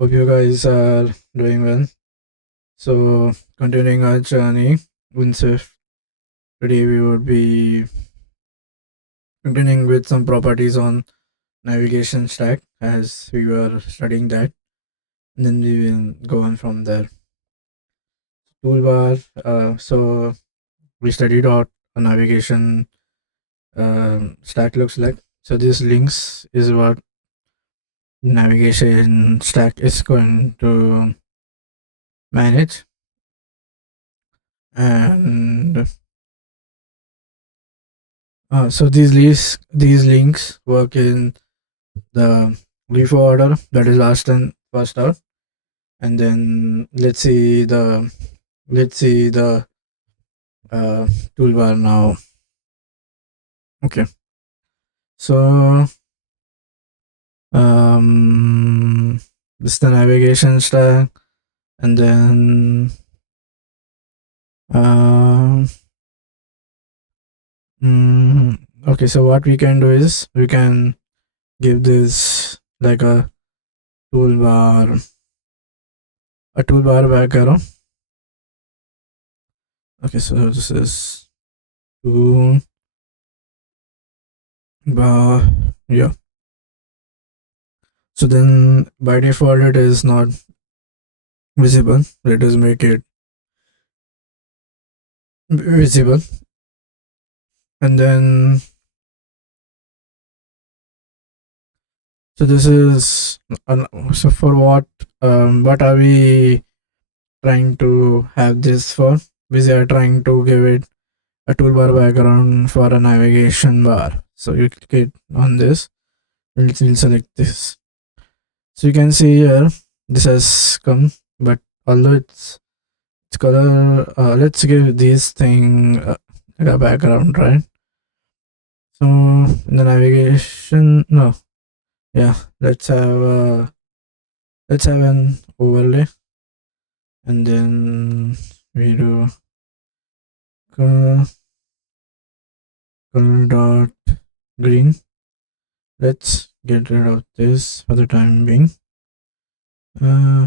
Hope you guys are doing well. So, continuing our journey in Swift, today we would be continuing with some properties on navigation stack as we were studying that, and then we will go on from there. Toolbar. So we studied what a navigation stack looks like. So these links is what navigation stack is going to manage, and so these links work in the LIFO order, that is last and first out, and then let's see the uh, toolbar now. Okay, so this is the navigation stack, and then okay, so what we can do is we can give this like a toolbar back arrow. Okay, so this is toolbar, yeah. So then by default it is not visible. Let us make it visible, and then so this is so for what are we trying to have this for? We are trying to give it a toolbar background for a navigation bar. So you click on this, we'll select this. So you can see here this has come, but although it's color, let's give this thing like a background, right? So in the navigation, no, yeah, let's have an overlay, and then we do color dot green. Let's get rid of this for the time being. Yeah,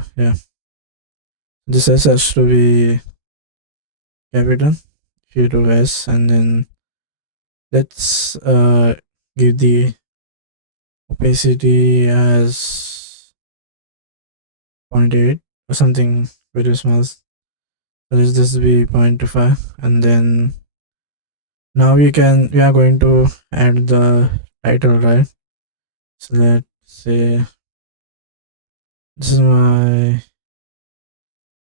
this has to be capital. If you do S, and then let's give the opacity as 0.8 or something very small. So let this be 0.25, and then now we are going to add the title, right? So let's say this is my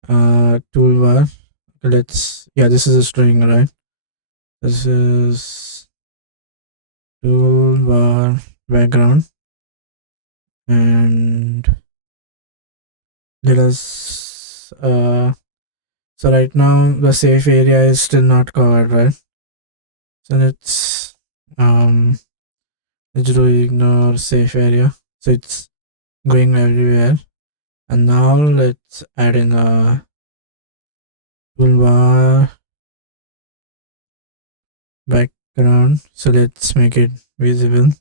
toolbar. This is a string, right? This is toolbar background, and let us so right now the safe area is still not covered, right? So let's do ignore safe area, so it's going everywhere. And now let's add in a toolbar background, so let's make it visible,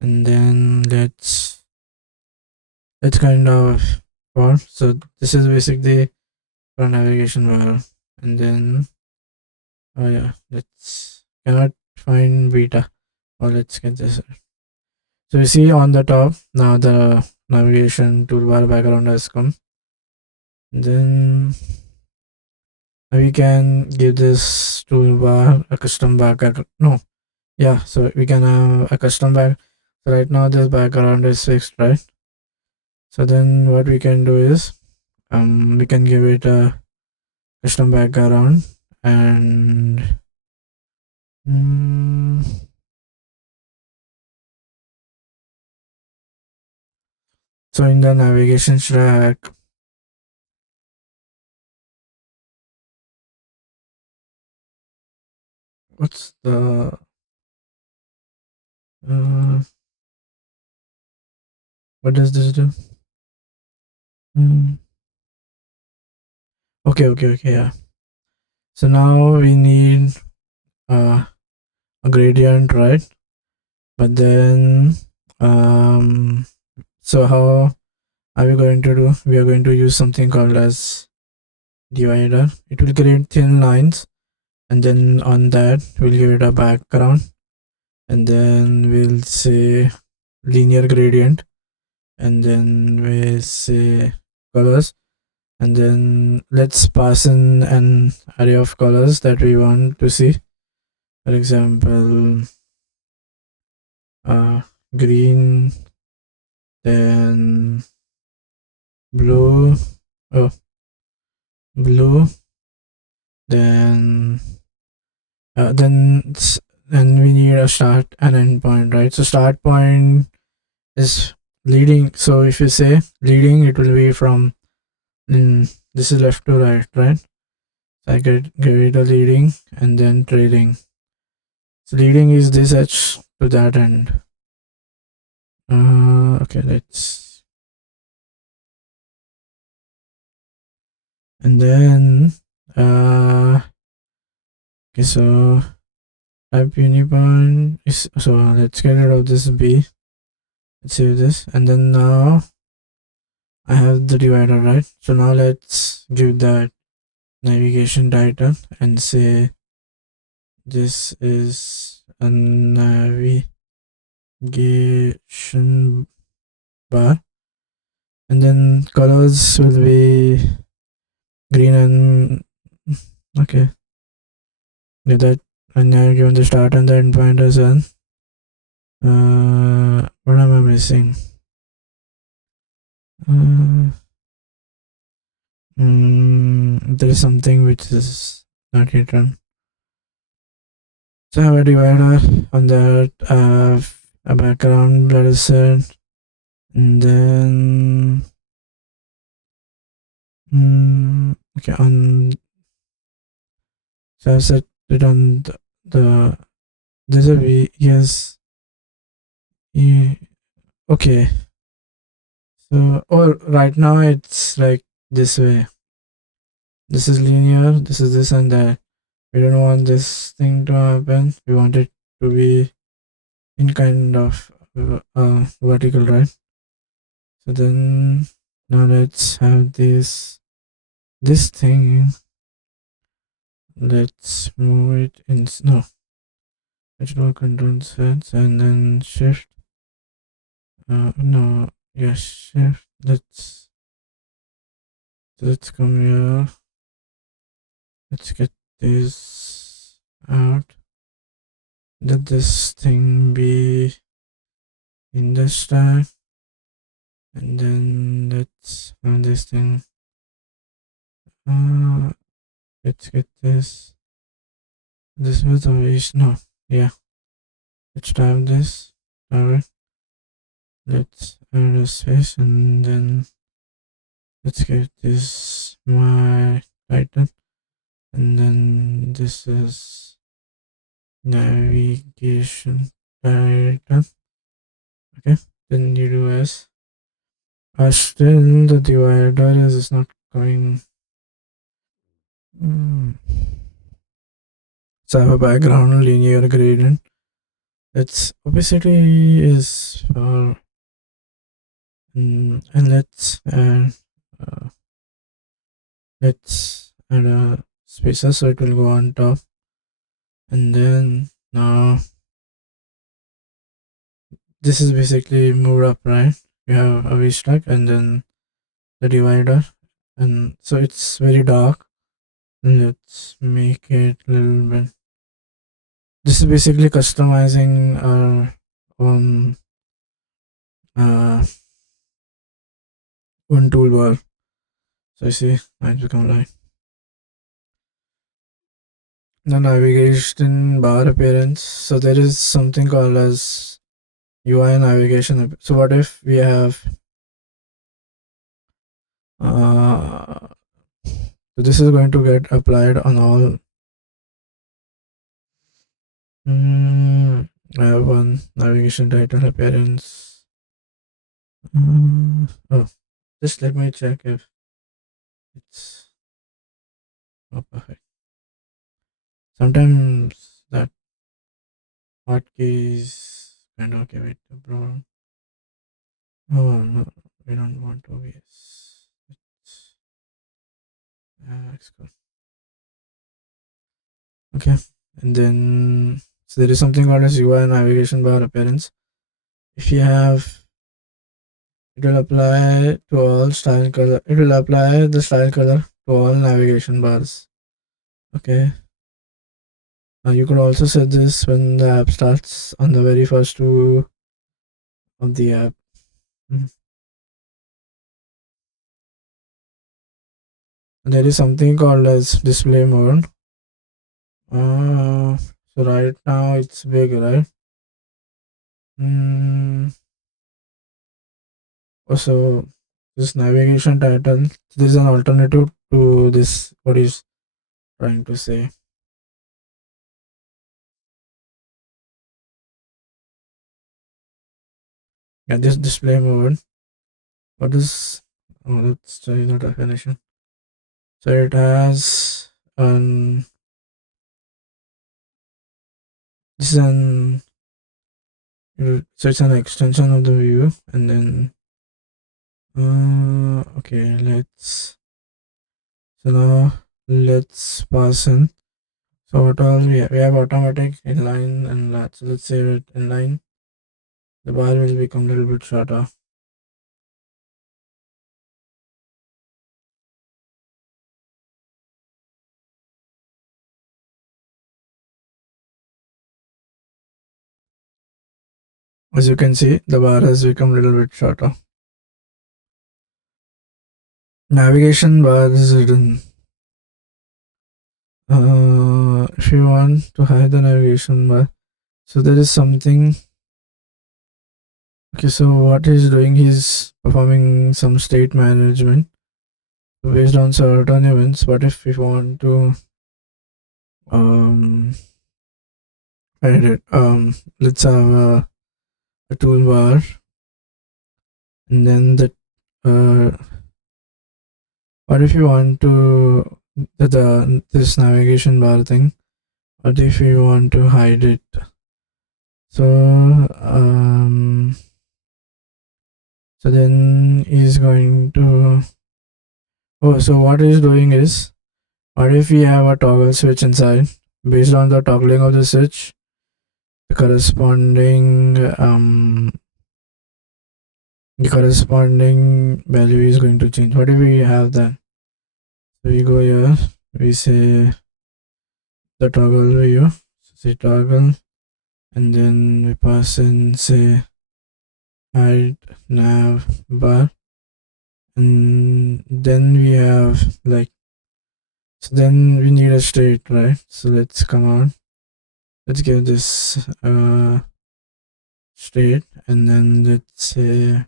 and then let's kind of bar. So this is basically for navigation bar, and then oh yeah, let's cannot find beta. Oh, let's get this. So you see on the top now the navigation toolbar background has come. Then we can give this toolbar a custom background. No, yeah, so we can have a custom back. So right now this background is fixed, right? So then what we can do is we can give it a custom background, and so in the navigation stack, what's the what does this do? Okay, yeah. So now we need a gradient, right? But then so how are we going to do? We are going to use something called as divider. It will create thin lines, and then on that we'll give it a background, and then we'll say linear gradient, and then we say colors, and then let's pass in an array of colors that we want to see. For example, green, then blue, oh, blue, then then we need a start and end point, right? So start point is leading. So if you say leading, it will be from this is left to right, right? So I give it a leading and then trailing. So leading is this edge to that end. Okay, let's, and then okay, so type unipoint is, so let's get rid of this B. Let's save this, and then now I have the divider, right? So now let's give that navigation title and say this is a navigation bar, and then colors will be green and okay. Yeah, that, and now given the start and the end point as well. What am I missing? There is something which is not yet done. So I have a divider on that, a background that is set, and then okay, on, so I've set it on the there's a V, yes, yeah, okay. So, oh, right now it's like this way. This is linear, this is this and that. We don't want this thing to happen. We want it to be in kind of vertical, right? So then now let's have this thing. Let's move it in, no, control control sets and then shift. No, yes, shift. Let's come here. Let's get this out. Let this thing be in the stack, and then let's have this thing. Let's get this with always, no, yeah. Let's type this. Alright. Let's add a space, and then let's get this my title, and then this is navigation title. Okay, then you do as still the divider is not going. So I have a background linear gradient. Its opacity is for, and let's add a spacer so it will go on top, and then now this is basically moved up, right? You have a V stack and then the divider, and so it's very dark. Let's make it a little bit. This is basically customizing our own toolbar. So I see might become like the navigation bar appearance. So there is something called as UI navigation. So what if we have so this is going to get applied on all. I have one navigation title appearance. Oh, just let me check if it's, oh, perfect. Sometimes that hotkey is kind of give it a problem. Oh no, we don't want OBS. Let's go. Okay, and then so there is something called as UI navigation bar appearance. If you have, it will apply to all style color. It will apply the style color to all navigation bars. Okay. You could also set this when the app starts on the very first two of the app. Mhm. There is something called as display mode. So right now it's big, right? Also, this navigation title. There is an alternative to this. What is trying to say? Yeah, this display mode. What is? Oh, let's try the definition. So it has an. This is an. So it's an extension of the view, and then okay, so now let's pass in. So what all we have automatic, inline, and lat. So let's say it inline. The bar will become a little bit shorter. As you can see, the bar has become a little bit shorter. Navigation bar is hidden. If you want to hide the navigation bar, so there is something. Okay, so what he's doing, he's performing some state management based on certain events. What if we want to hide it? Let's have a toolbar, and then the what if you want to this navigation bar thing? What if you want to hide it? So so then he's going to. Oh, so what he's doing is, what if we have a toggle switch inside? Based on the toggling of the switch, the corresponding value is going to change. What if we have that? So we go here, we say the toggle value, so say toggle, and then we pass in say hide nav bar, and then we have like, so then we need a state, right? So let's come on, let's give this state, and then let's say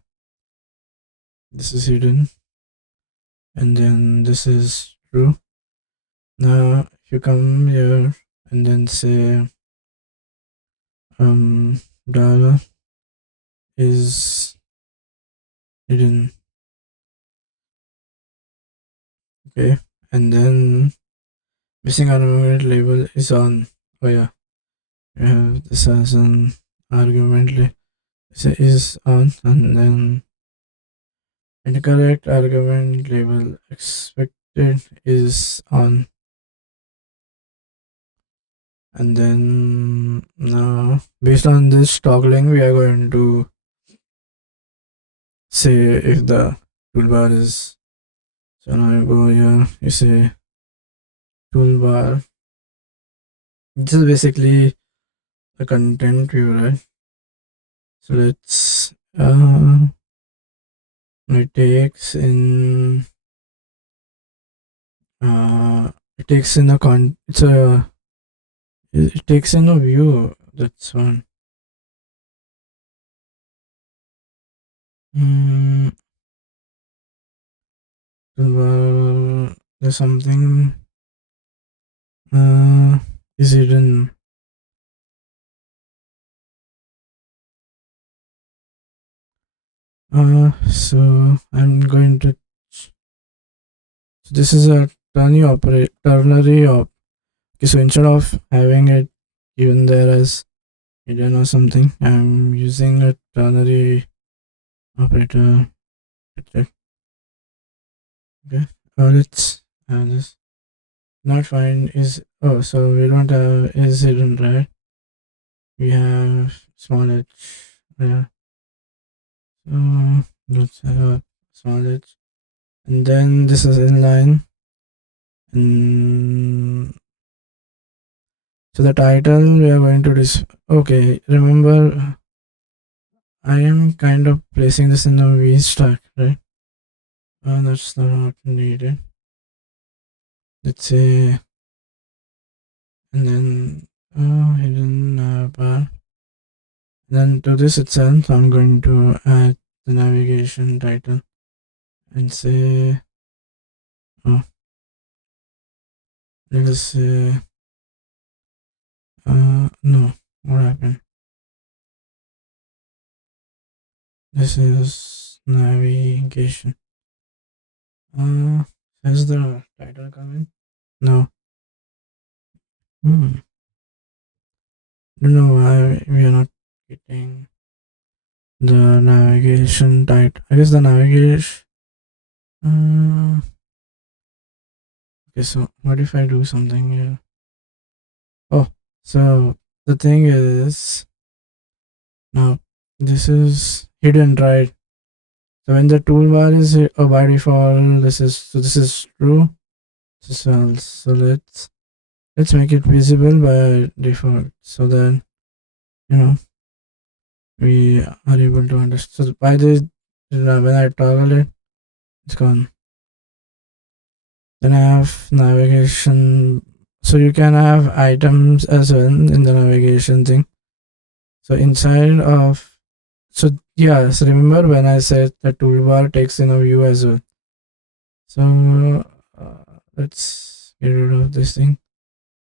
this is hidden, and then this is true. Now if you come here and then say dollar is hidden, okay, and then missing argument label is on. Oh yeah, we have this as an argument is on, and then incorrect argument label expected is on. And then now based on this toggling, we are going to say if the toolbar is. So now you go here, you say toolbar. This is basically the content view, right? So let's it takes in it takes in a it takes in a view. That's one. There's something is hidden. So I'm going to. So this is a ternary op. Okay, so instead of having it even there as hidden or something, I'm using a ternary operator check. Okay, let's have this. Not find is, oh, so we don't have is hidden, right? We have small h. Yeah. So let's have small h, and then this is inline, and so the title we are going to this. Okay, remember I am kind of placing this in a V stack, right? That's not needed. Let's say, and then hidden bar. Then to this itself, I'm going to add the navigation title and say, oh, let us say, no, what happened? This is navigation. Has the title come in? No. Don't know why we are not getting the navigation title. I guess the navigation. Okay, so what if I do something here? Oh, so the thing is, now this is hidden, right? So when the toolbar is by default, this is true. This is false. So let's make it visible by default, so that you know we are able to understand. So by this, when I toggle it, it's gone. Then I have navigation. So you can have items as well in the navigation thing. So inside of, so yeah, so remember when I said the toolbar takes in a view as well. So let's get rid of this thing.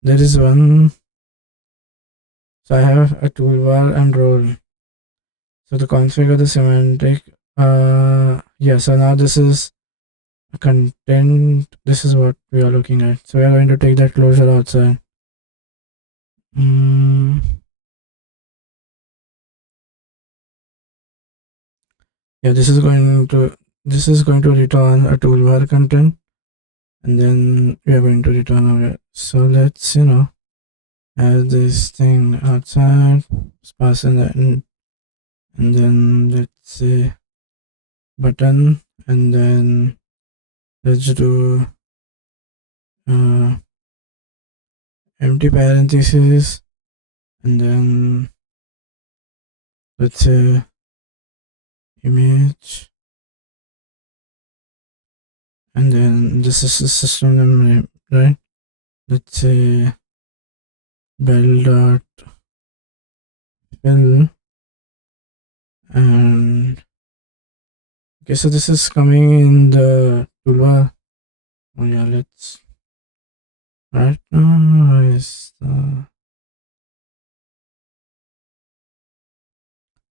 There is one. So I have a toolbar and role. So to configure the semantic, yeah. So now this is content. This is what we are looking at. So we are going to take that closure outside. Yeah, this is going to return a toolbar content, and then we are going to return our. So let's have this thing outside, pass in that, and then let's say button, and then let's do empty parentheses, and then let's say image, and then this is the system name, right? Let's say bell dot fill, and okay, so this is coming in the toolbar. Oh yeah, let's right now is the,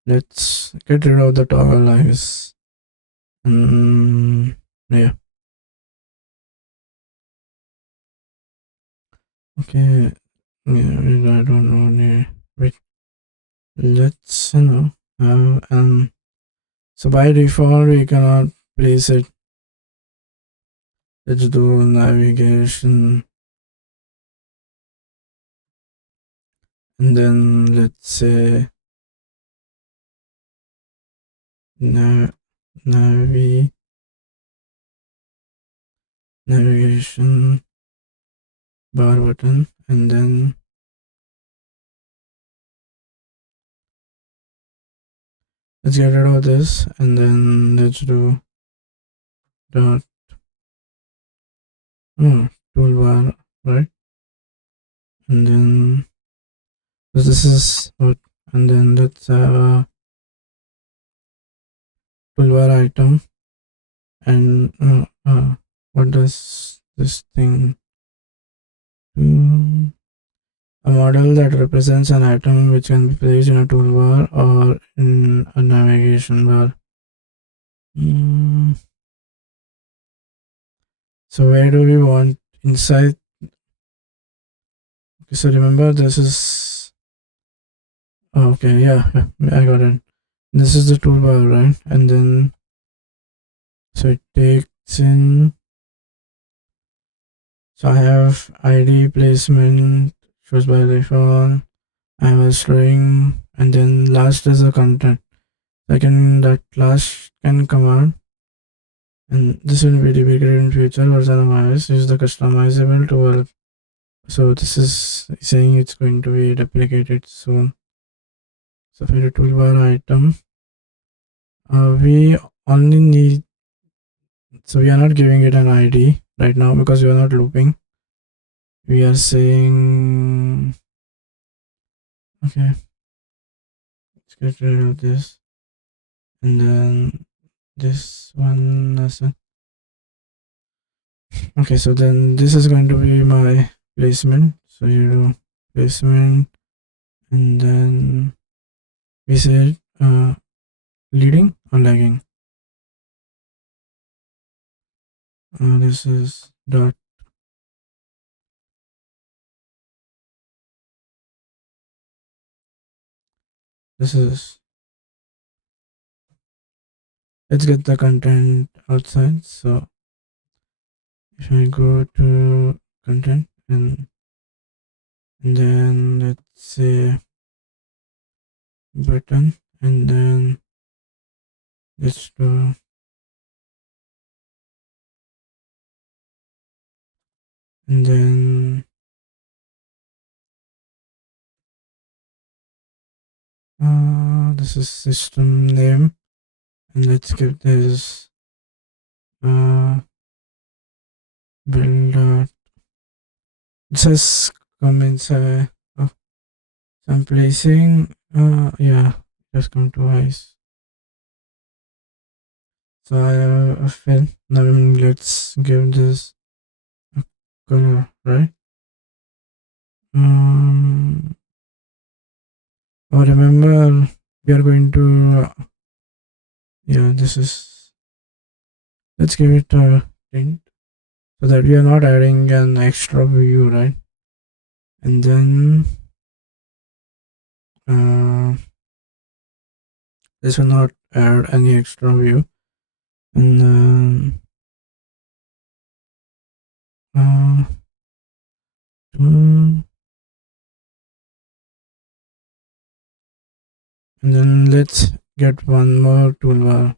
let's get rid of the toggle lives. Yeah. Okay. Yeah, I don't know. Yeah. Wait. Let's have so by default we cannot place it. Let's do navigation, and then let's say navigation bar button, and then let's get rid of this, and then let's do dot toolbar, right? And then so this is what, and then let's have a toolbar item, and what does this thing do? A model that represents an item which can be placed in a toolbar or in a navigation bar. So where do we want inside? Okay, so remember this is, okay, yeah, I got it. This is the toolbar, right? And then So it takes in, so I have ID placement, shows by default, I have a string, and then last is the content. Second, that last can command, and this will be deprecated in future version of iOS. Use the customizable tool. So this is saying it's going to be deprecated soon. So for the toolbar item, we only need, so we are not giving it an ID right now because we are not looping. We are saying, okay, let's get rid of this, and then this one as well. Okay, so then this is going to be my placement. So you do placement, and then we say leading or lagging. This is dot. This is, let's get the content outside. So if I go to content, and then let's say button, and then let's do, and then this is system name, and let's give this build dot, it says come inside. Oh, so I'm placing, yeah, just come twice. So I have a fill. Now let's give this a color, right? Oh, remember we are going to, yeah, this is, let's give it a tint so that we are not adding an extra view, right? And then this will not add any extra view, and then and then let's get one more toolbar.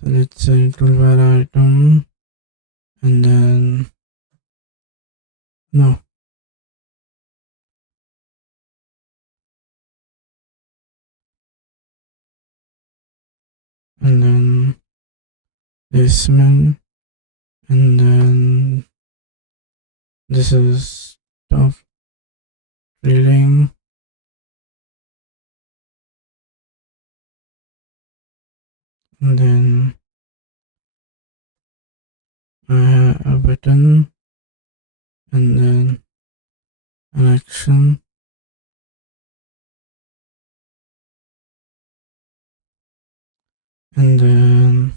So let's say toolbar item, and then no, and then placement, and then this is top trailing, and then I have a button, and then an action, and then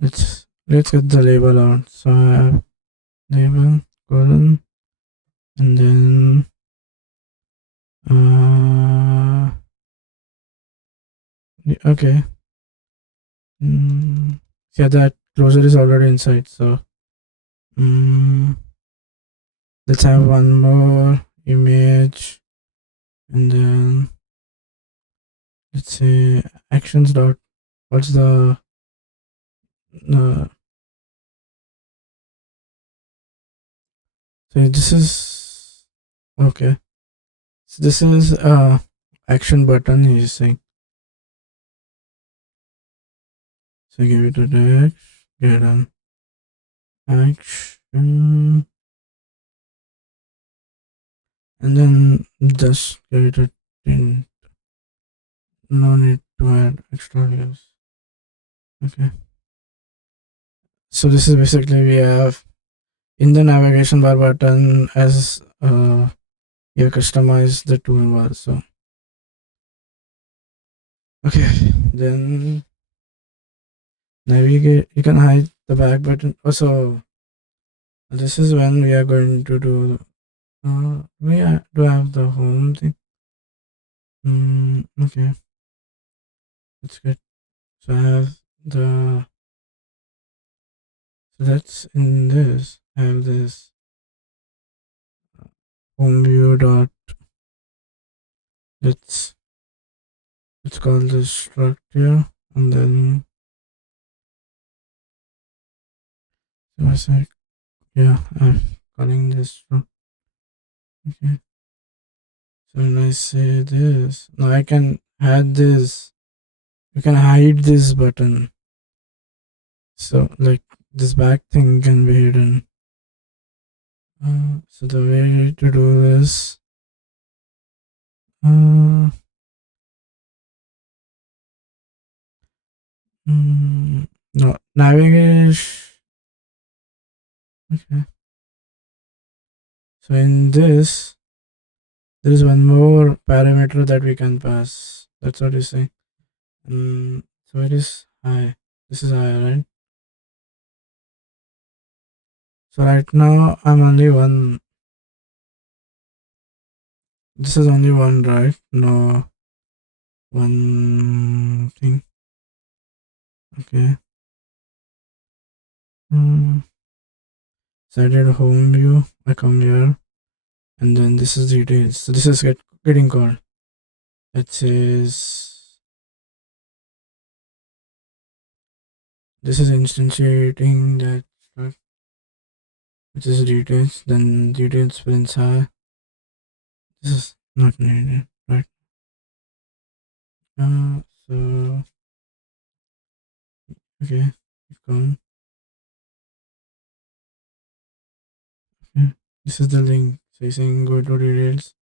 let's get the label out. So I have label colon, and then okay, yeah, that closure is already inside. So let's have one more image, and then let's say actions dot, what's the so this is okay, so this is action button he's saying. So give it a text, get an action, and then just give it a tint. No need to add extra layers. Okay. So this is basically, we have in the navigation bar button as you customize the toolbar. So okay, then navigate, you can hide the back button. Also, this is when we are going to do we do have the home thing. Okay, that's good. So I have the, so that's in this. I have this home view dot, let's call this structure, and then so I say, yeah, I'm calling this okay. So when I say this, now I can add this, you can hide this button. So like this back thing can be hidden. So the way to do this, no, navigation. Okay. So in this, there is one more parameter that we can pass. That's what you say. So it is high. This is high, right? So right now I'm only one. This is only one, right? No, one thing. Okay. So I did home view. I come here, and then this is details. So this is getting called. It says this is instantiating that struct, which is details. Then details prints high. This is not needed, right? So okay, keep going. Okay, this is the link. So you're saying go to details,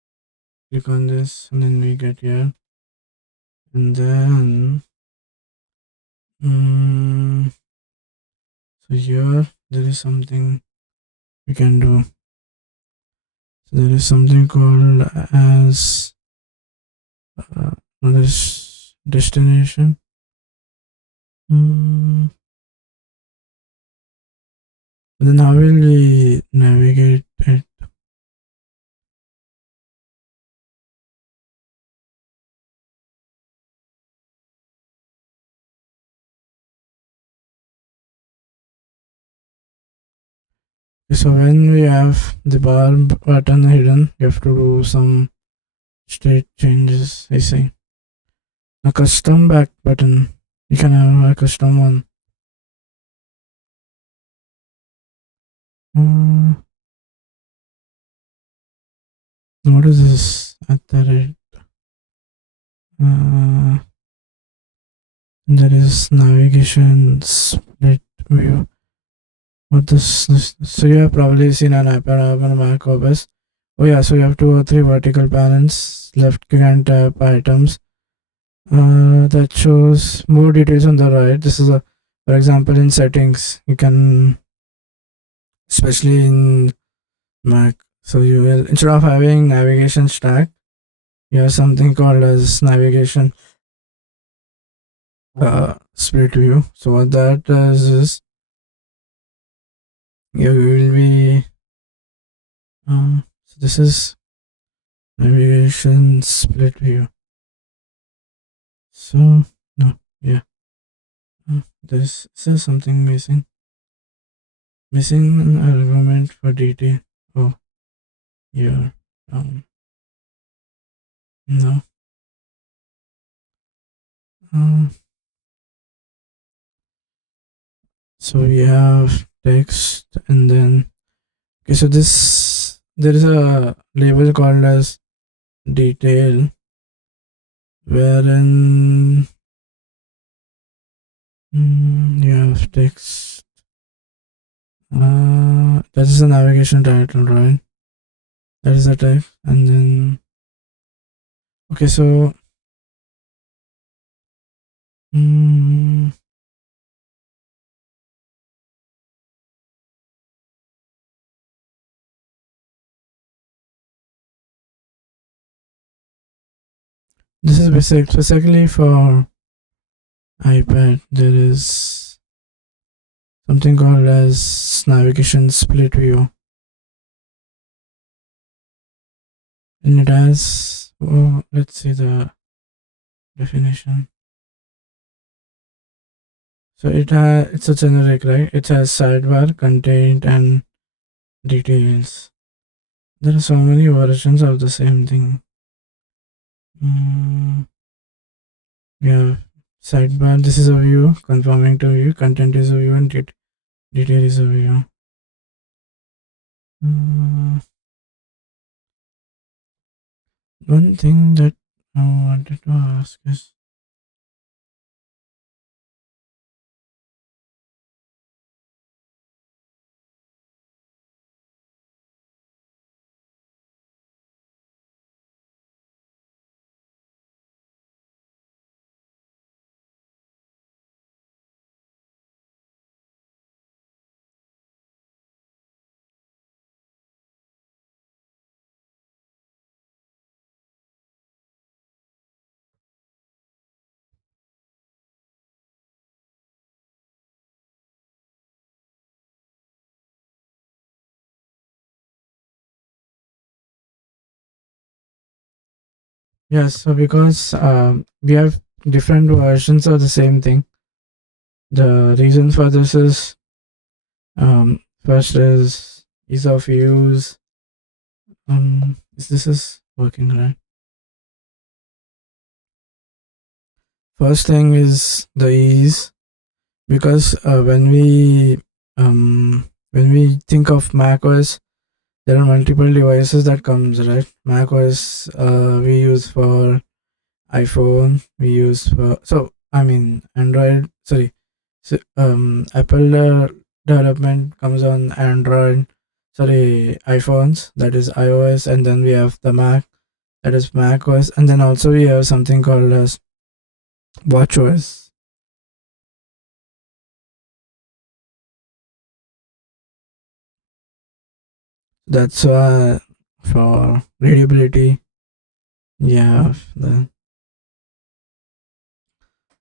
click on this, and then we get here, and then so here there is something we can do. So there is something called as this destination. Then how will we navigate it? So when we have the bar button hidden, you have to do some state changes. I see. A custom back button. You can have a custom one. What is this? At the rate. There is navigation split view. What this? So you have probably seen an iPad on Mac OS. Oh yeah, so you have 2 or 3 vertical panels. Left you can tap items. That shows more details on the right. This is a, for example, in settings, you can, especially in Mac. So you will, instead of having navigation stack, you have something called as navigation split view. So what that does is you will be so this is navigation split view. So no, yeah, there's something missing. Missing an argument for detail. Oh, here. No. So we have text, and then okay. So this, there is a label called as detail, wherein you have text. That is the navigation title, right? That is the text, and then okay. So this is basically for iPad. There is something called as navigation split view, and it has Oh, let's see the definition. So it's a generic, right? It has sidebar, content, and details. There are so many versions of the same thing. Mm, yeah, sidebar. This is a view. Conforming to view. Content is a view, and detail is a view. One thing that I wanted to ask is, yes, so because we have different versions of the same thing. The reason for this is, first is ease of use. Is this is working right? First thing is the ease, because when we think of Mac OS, there are multiple devices that comes, right? Mac OS we use for iPhone, we use for, so I mean Android. Sorry, so, Apple development comes on Android. Sorry, iPhones, that is iOS, and then we have the Mac, that is Mac OS, and then also we have something called as WatchOS. That's why for readability, yeah.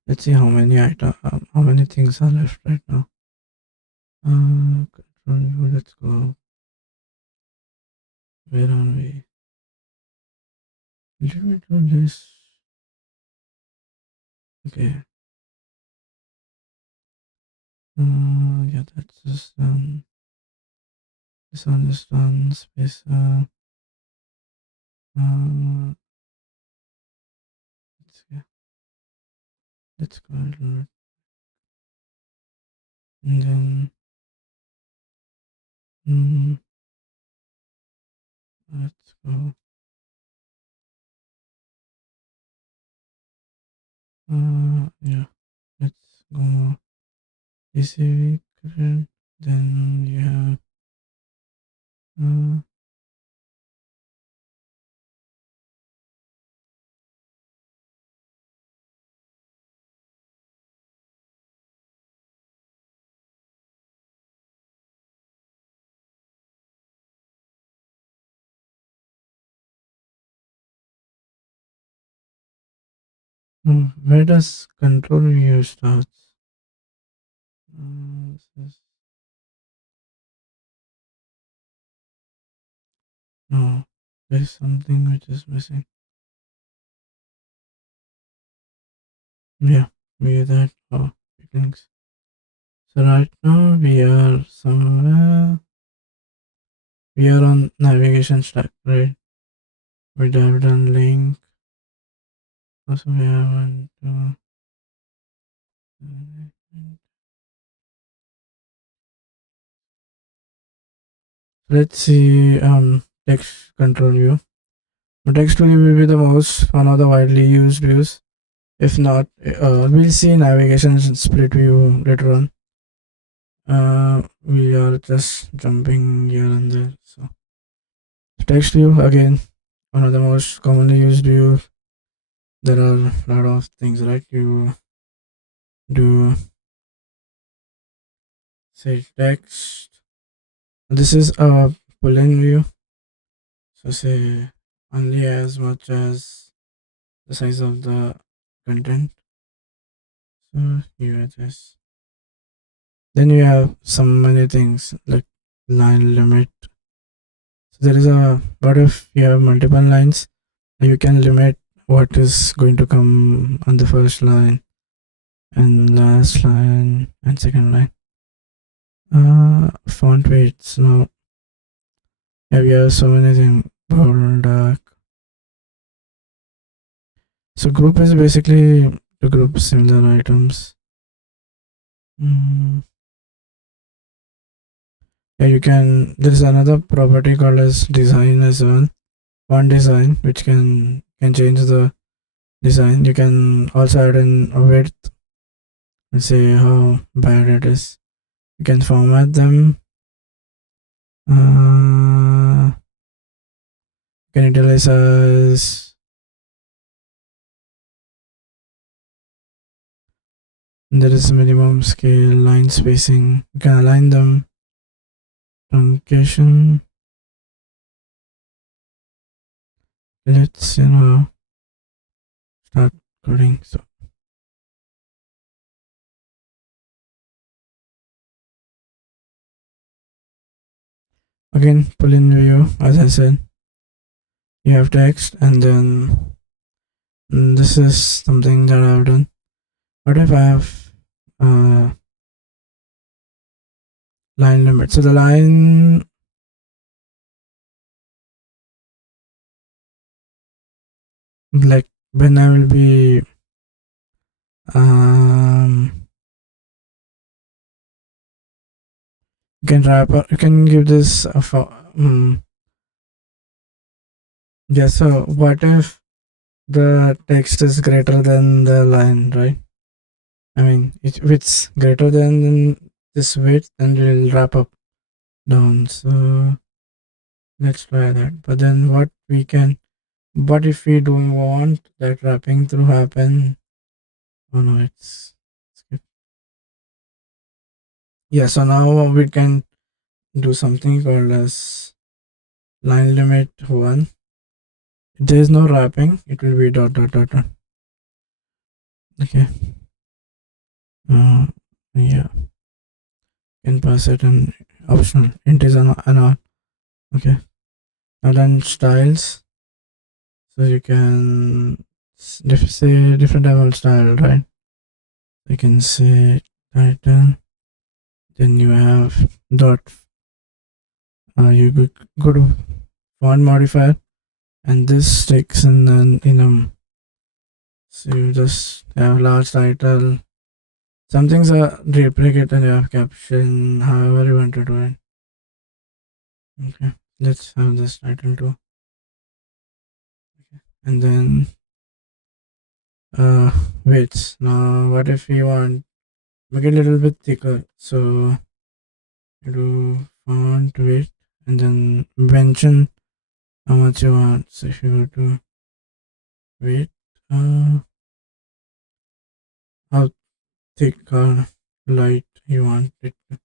Let's see how many how many things are left right now. Control view, let's go. Where are we? Did we do this? Okay. Yeah, that's just this one, this one, space. Let's see. Let's go a little bit. And then, let's go. Yeah, let's go. PCV current. Then you have, where does control view starts? No, there's something which is missing. Yeah, we are that. Oh, beginnings. So right now we are somewhere. We are on navigation stack, right? We have done link. Also, we haven't. Let's see. Text control view. The text view will be the most one of the widely used views. If not, we'll see navigation split view later on. We are just jumping here and there. So text view again, one of the most commonly used views. There are a lot of things, right? You do say text. This is a pull-in view. So say only as much as the size of the content. So here it is. Then you have some many things like line limit. So there is a, what if you have multiple lines? You can limit what is going to come on the first line and last line and second line. Font weights. Now, yeah, we have so many things. Bold, dark. So group is basically to group similar items. Mm. Yeah, you can. There is another property called as design as well. Font design, which can change the design. You can also add in a width and say how bad it is. You can format them. You can utilize as there is minimum scale, line spacing. You can align them. Truncation. Let's start coding. So again, pull in view. As I said, you have text, and then this is something that I've done. What if I have line limit? So the line like when I will be you can wrap up, you can give this a yeah. So what if the text is greater than the line, right? I mean, if it's greater than this width, then we'll wrap up down. So let's try that. But then what if we don't want that wrapping to happen? Oh no, it's skip. Yeah, so now we can do something called as line limit 1. If there is no wrapping, it will be dot dot dot dot. Okay. Yeah, can pass it an optional int is an all. Okay. Now then styles. So you can say different type of style, right? You can say title. Then you have dot. You go to font modifier, and this takes in an enum. So you just have large title. Some things are replicated and you have caption, however you want to do it. Okay, let's have this title too. Okay. And then widths. Now what if we want make it a little bit thicker? So you do font width and then mention how much you want. So if you go to width, how thick or light you want it. So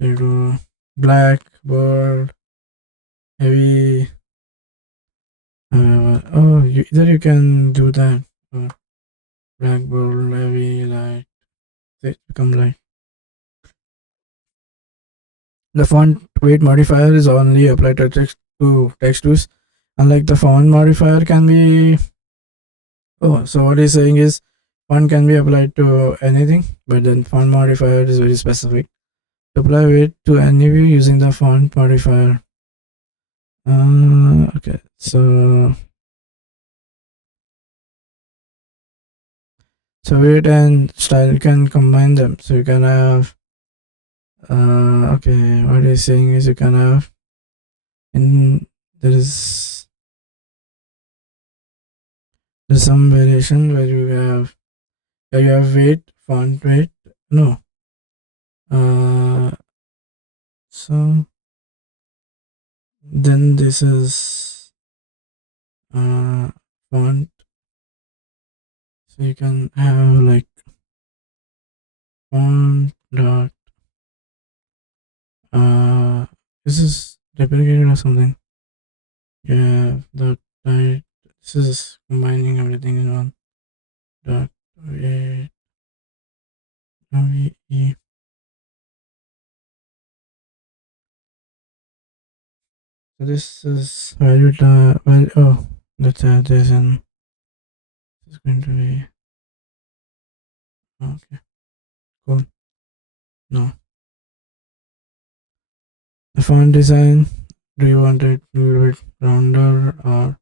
you do black, bold, heavy. Either you can do that. Black, bold, heavy, light. It become light. The font weight modifier is only applied to text tools. Unlike the font modifier can be. Oh, so what he's saying is font can be applied to anything, but then font modifier is very specific. To apply weight to any view using the font modifier. Okay, so weight and style can combine them. So you can have okay, what he's saying is you can have in there's some variation where you have weight, font weight. No. So then this is font. So you can have like font dot this is replicated or something. Yeah, dot type. This is combining everything in one. Dot weight. WE. So this is value. let's add this in. It's going to be okay. Cool. No, the font design. Do you want it a little bit rounder, or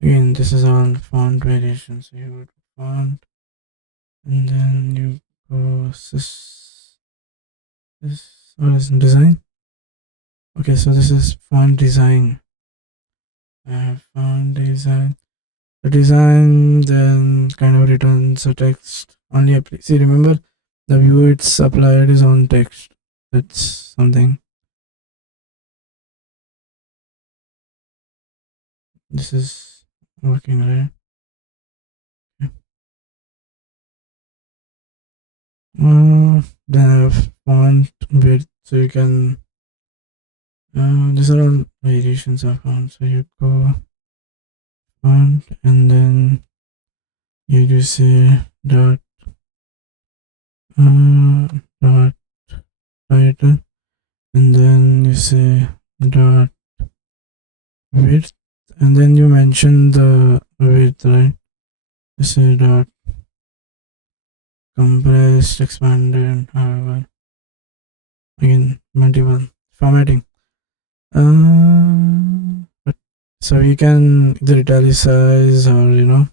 again this is all font variations? So you go to font and then you go this what is design? Okay, so this is font design. I have font design. The design then kind of returns a text only. See, remember the view it's applied is on text. That's something. This is working right. Okay. Then I have font width, so you can. These are all variations of font. So you go font and then you do say dot dot title, and then you say dot width, and then you mention the width, right? You say dot compressed, expanded, however. Again, multiple formatting. But so we can either italicize or you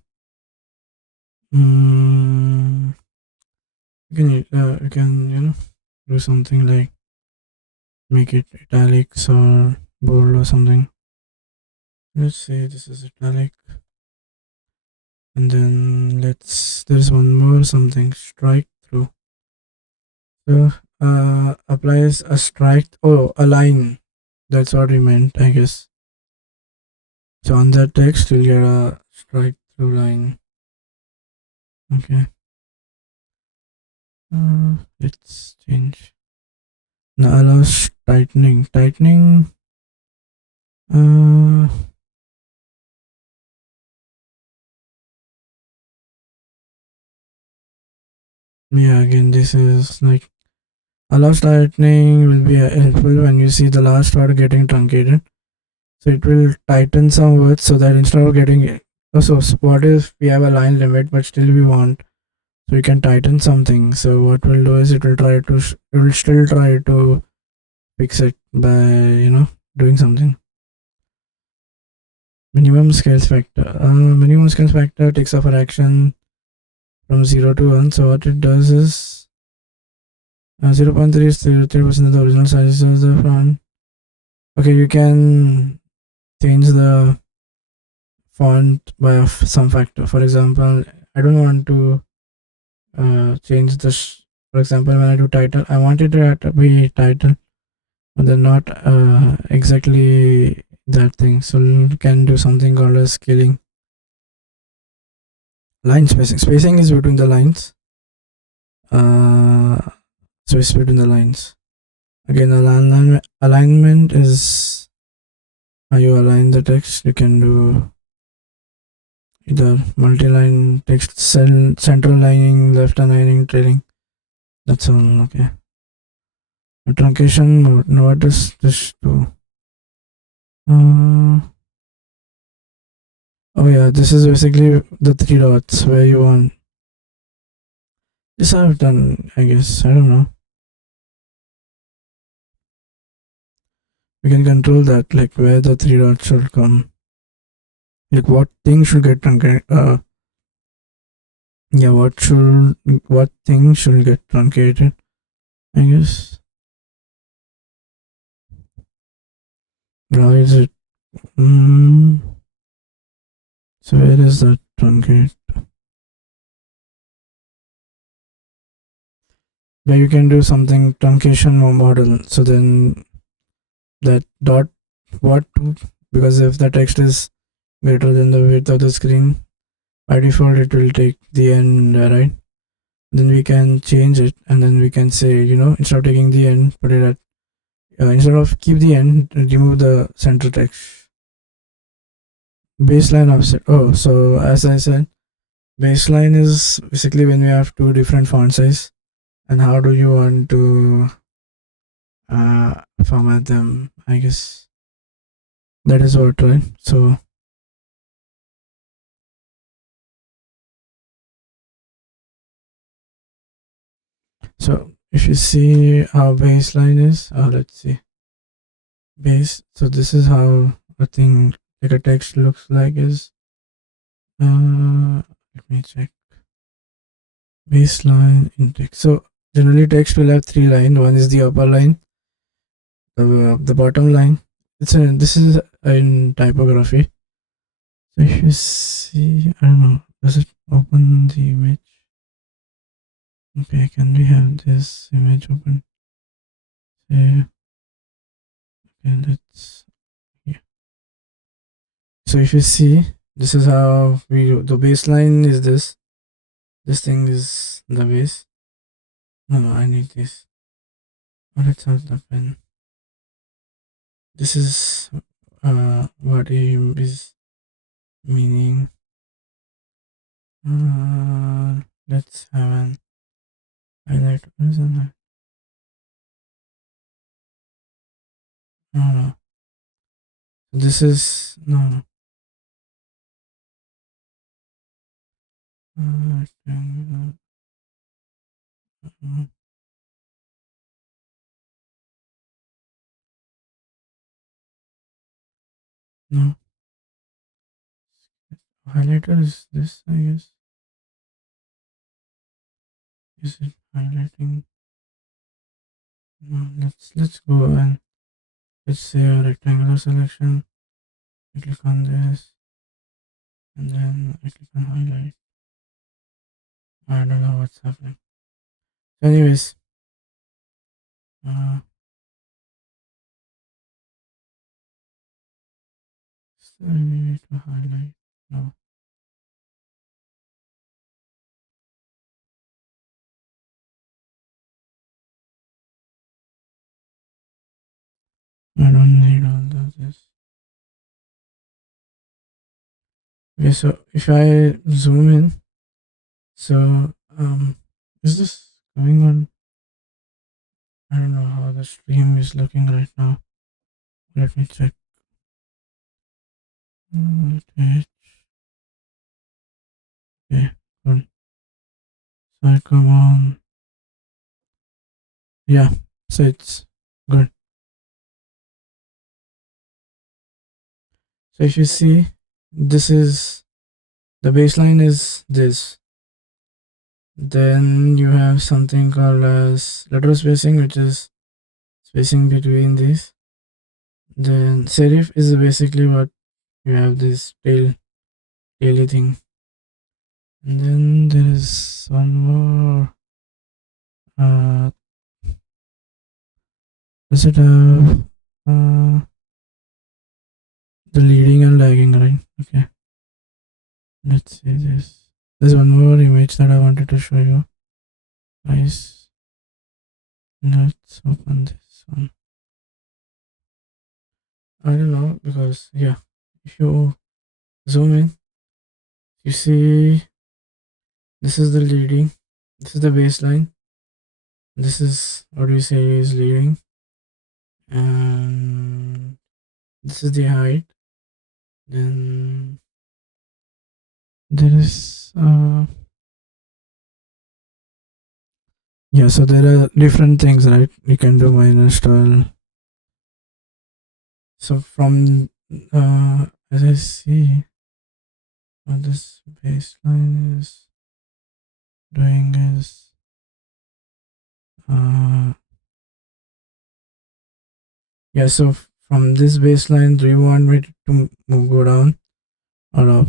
can do something like make it italics or bold or something. Let's say this is italic, and then there's one more something strike through. So applies a strike. Oh, a line. That's what we meant, I guess. So on that text, you'll get a strike through line. Okay. Let's change. Now allows tightening. Tightening. Yeah, again, this is like allows tightening will be helpful when you see the last word getting truncated. So it will tighten some words so that instead of getting it. So what if we have a line limit but still we want, so we can tighten something. So what we'll do is it will still try to fix it by doing something. Minimum scales factor. Minimum scales factor takes off an action from 0 to 1. So what it does is 0.3 is 33% of the original size of the font. Okay, you can change the font by some factor. For example, I don't want to change this. For example, when I do title, I want it to be title, but then not exactly that thing. So you can do something called as scaling. Line spacing. Spacing is between the lines. So it's between the lines. Again, alignment is how you align the text. You can do either multi-line text, central lining, left aligning, trailing. That's all. Okay. Truncation mode. Now what does this do? Oh yeah, this is basically the 3 dots where you want. This I've done, I guess. I don't know. We can control that, like where the 3 dots should come. Like what thing should get truncated. Yeah, what thing should get truncated, I guess. Why is it? So where is that truncate? Where you can do something truncation model. So then that dot what to, because if the text is greater than the width of the screen, by default it will take the end, right? Then we can change it, and then we can say, instead of taking the end, put it at instead of keep the end, remove the center text. Baseline offset. Oh, so as I said, baseline is basically when we have two different font size, and how do you want to format them, I guess. That is what, right? So So if you see how baseline is, let's see base. So this is how a thing like a text looks like is. Let me check baseline in text. So generally text will have three lines. One is the upper line, the bottom line. This is in typography. So if you see, I don't know, does it open the image? Okay, can we have this image open? Yeah. Okay, let's. Yeah. So if you see, this is how we do. The baseline is this. This thing is the base. No, I need this. Oh, let's have the pen. This is what is meaning. Let's have an highlight. What is an no. This is no. Rectangular. No. Highlighter is this, I guess. Is it highlighting? No, let's go and let's say a rectangular selection. I click on this and then I click on highlight. I don't know what's happening. Anyways, is there any way to highlight? No. I don't need all of this. Okay, so if I zoom in, so is this going on? I don't know how the stream is looking right now. Let me check. Okay, good. So I come on. Yeah, so it's good. So if you see, this is the baseline is this. Then you have something called as letter spacing, which is spacing between these. Then serif is basically what you have this taily thing. And then there is one more. Does it have the leading and lagging, right? Okay. Let's see this. There's one more image that I wanted to show you. Guys, let's open this one. I don't know because yeah, if you zoom in, you see this is the leading, this is the baseline, this is what we say is leading, and this is the height. Then there is yeah, so there are different things, right? You can do minus 12. So from as I see what this baseline is doing is yeah, so from this baseline, do you want me to go down or up?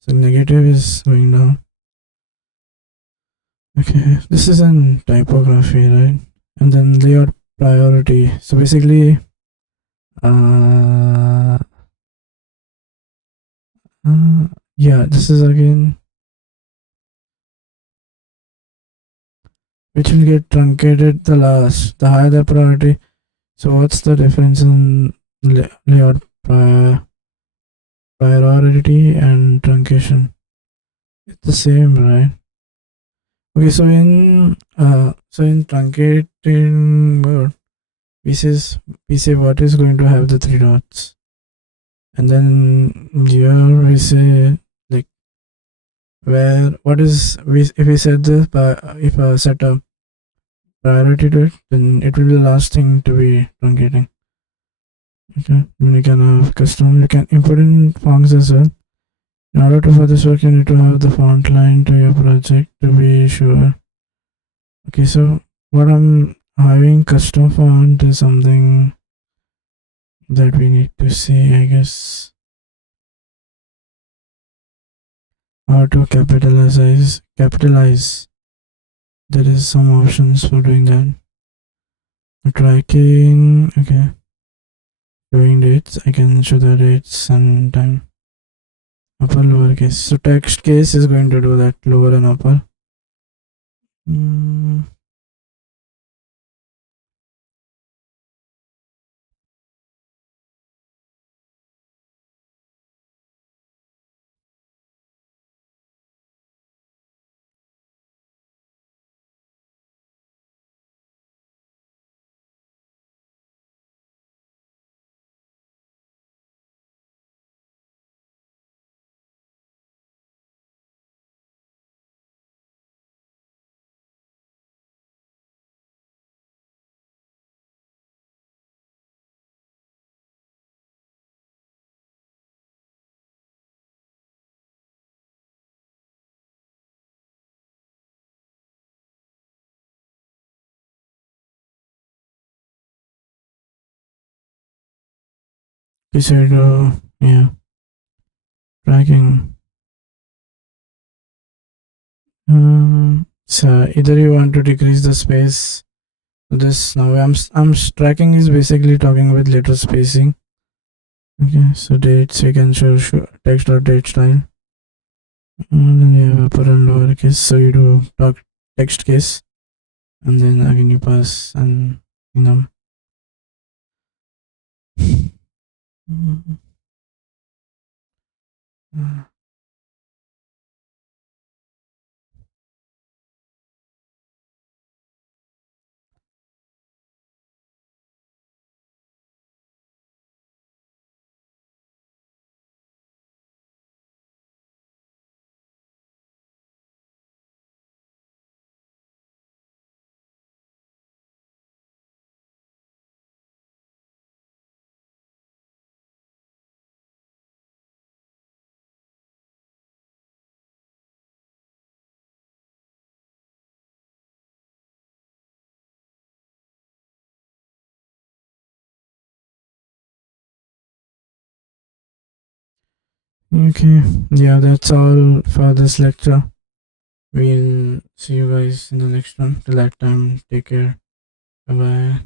So negative is going down. Okay, this is in typography, right? And then layout priority. So basically, yeah, this is again which will get truncated the last, the higher the priority. So what's the difference in layout priority and truncation? It's the same, right? Okay, so in truncating mode, we say what is going to have the three dots, and then here we say like where what is we if we set this if set a priority to it, then it will be the last thing to be truncating. Okay, then you can have custom, you can import in fonts as well. In order to for this work, you need to have the font line to your project to be sure. Okay, so what I'm having custom font is something that we need to see, I guess. How to capitalize. There is some options for doing that. Tracking, okay. Showing dates, I can show the dates and time. Upper, lower case. So text case is going to do that, lower and upper. We said, yeah, tracking. So either you want to decrease the space. This now I'm tracking is basically talking with letter spacing. Okay, so dates you can show text or date style. And then you have upper and lower case. So you do talk text case, and then again you pass and you know. Okay, yeah, that's all for this lecture. We'll see you guys in the next one. Till that time, take care. Bye bye.